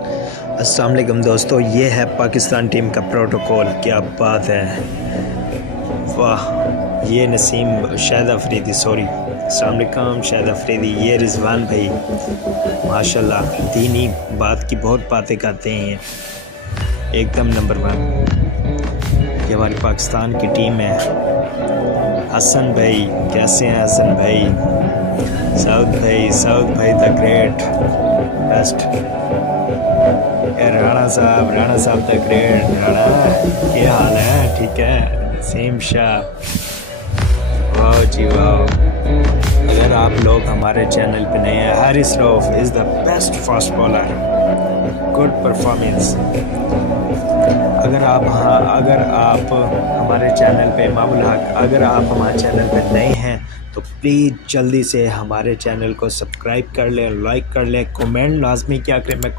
अस्सलाम वालेकुम दोस्तों, ये है पाकिस्तान टीम का प्रोटोकॉल। क्या बात है, वाह। ये नसीम शाहिद अफरीदी, सॉरी, अस्सलाम वालेकुम शाहिद अफरीदी। ये रिजवान भाई माशाल्लाह दीनी बात की बहुत बातें करते हैं, एकदम नंबर 1। ये हमारी पाकिस्तान की टीम है। हसन भाई, कैसे हैं हसन भाई? साउथ भाई द ग्रेट बेस्ट। राणा साहब द ग्रेट। राणा, क्या हाल है? ठीक है। नसीम शाह, वाह जी वाह। अगर आप लोग हमारे चैनल पे नए हैं, Haris Rauf is the best fast bowler, good performance. अगर आप हमारे चैनल पे इमामुल हक, अगर आप हमारे चैनल पे नए हैं तो प्लीज़ जल्दी से हमारे चैनल को सब्सक्राइब कर लें, लाइक कर लें, कमेंट लाजमी क्या करें। मैं